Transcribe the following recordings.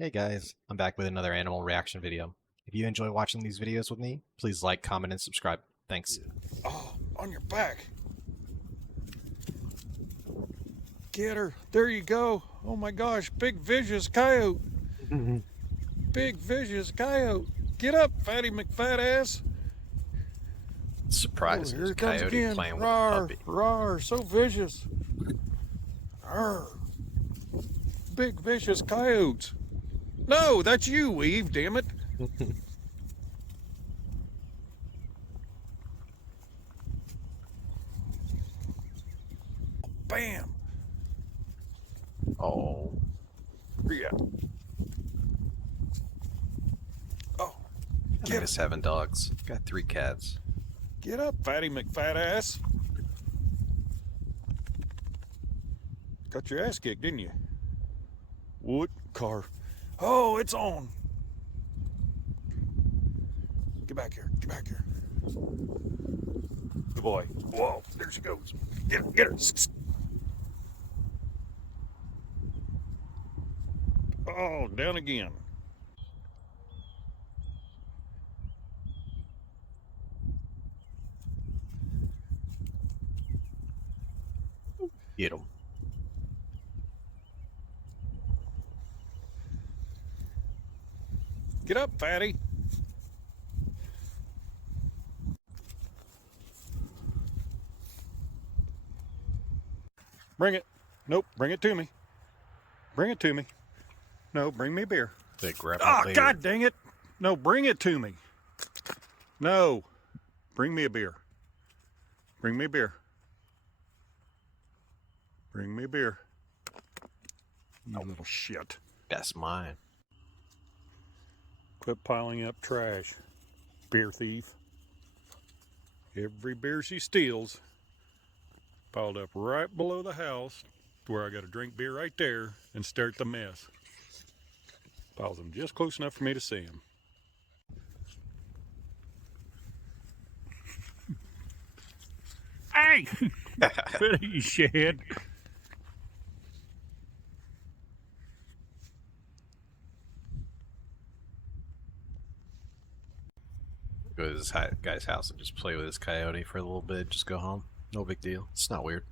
Hey guys, I'm back with another animal reaction video. If you enjoy watching these videos with me, please like, comment, and subscribe. Thanks. Oh, on your back. Get her. There you go. Oh my gosh, big vicious coyote. Big vicious coyote. Get up, fatty McFat ass. Oh, Surprise, here there's a it comes coyote again. playing with a Rawr, puppy. rawr, so vicious. Arr. Big vicious coyotes. No, that's you, Weave, damn it. Bam. Oh, Where you at? Oh, I get miss her. having dogs. Got 3 cats. Get up, fatty McFat ass. Got your ass kicked, didn't you? What car? Oh, it's on. Get back here. Get back here. Good boy. Whoa, there she goes. Get her. Get her. Oh, down again. Get 'em. Get up, fatty. Bring it. Nope, bring it to me. Bring it to me. No, bring me a beer. They grab Ah, my beer. God dang it. No, bring it to me. No, bring me a beer. Bring me a beer. Bring me a beer. You little shit. That's mine. Quit piling up trash, beer thief. Every beer she steals piled up right below the house to where I got to drink beer right there and start the mess. Piles them just close enough for me to see them. Hey! What are you, shed? Go to this guy's house and just play with his coyote for a little bit. Just go home. No big deal. It's not weird.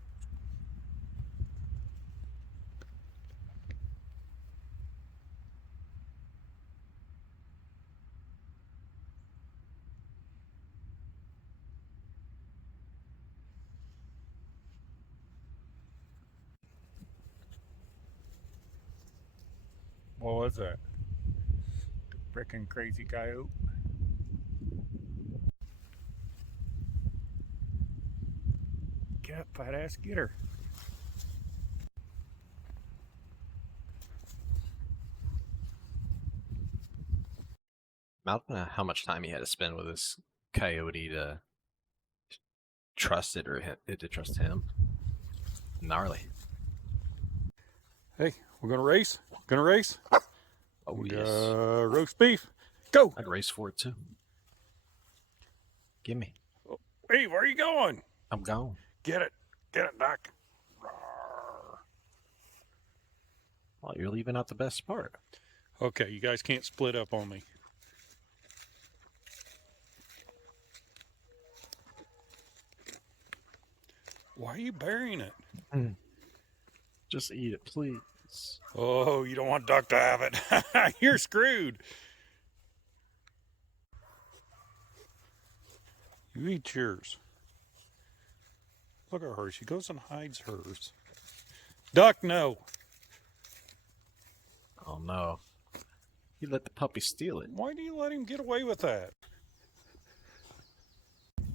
What was that? Frickin' crazy coyote. Get up, fat ass, get her. Imagine how much time he had to spend with this coyote to trust it or it to trust him. Gnarly. Hey, we're gonna race? Gonna race? Oh, yes. Roast beef. Go! I'd race for it too. Gimme. Hey, where are you going? I'm gone. Get it, Doc. Rawr. Well, you're leaving out the best part. Okay, you guys can't split up on me. Why are you burying it? Just eat it, please. Oh, you don't want Duck to have it. You're screwed. You eat yours. Look at her. She goes and hides hers. Duck, no. Oh no. You let the puppy steal it. Why do you let him get away with that?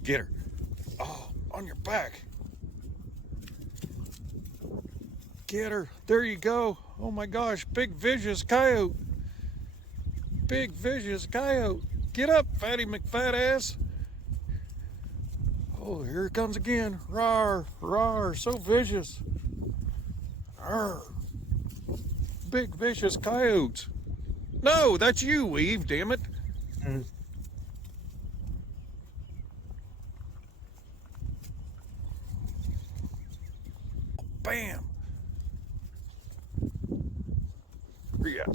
Get her. Oh, on your back. Get her. There you go. Oh my gosh, big vicious coyote. Big vicious coyote. Get up, fatty McFat ass. Oh, here it comes again. Rawr, rawr, so vicious. Arr. Big vicious coyotes. No, that's you, Weave, damn it. Bam. Where you at?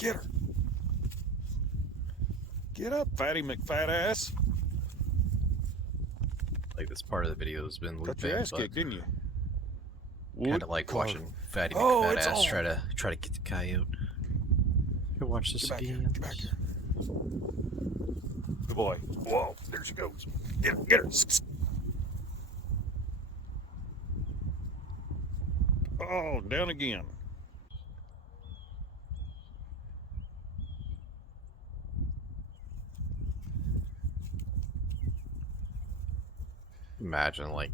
Get her. Get up, fatty McFat-ass. Like this part of the video has been Got your looping, ass but kicked, didn't you? kind of like Wood watching Fatty Oh, McFat it's ass on. try to get the coyote. Go watch this Get back here. again. Get back here. Good boy. Whoa, there she goes. Get her. Get her. Oh, down again. Imagine like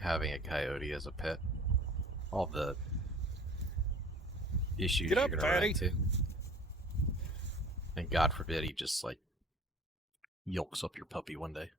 having a coyote as a pet. All the issues Get you're up, gonna run fatty. into. And God forbid he just like yolks up your puppy one day.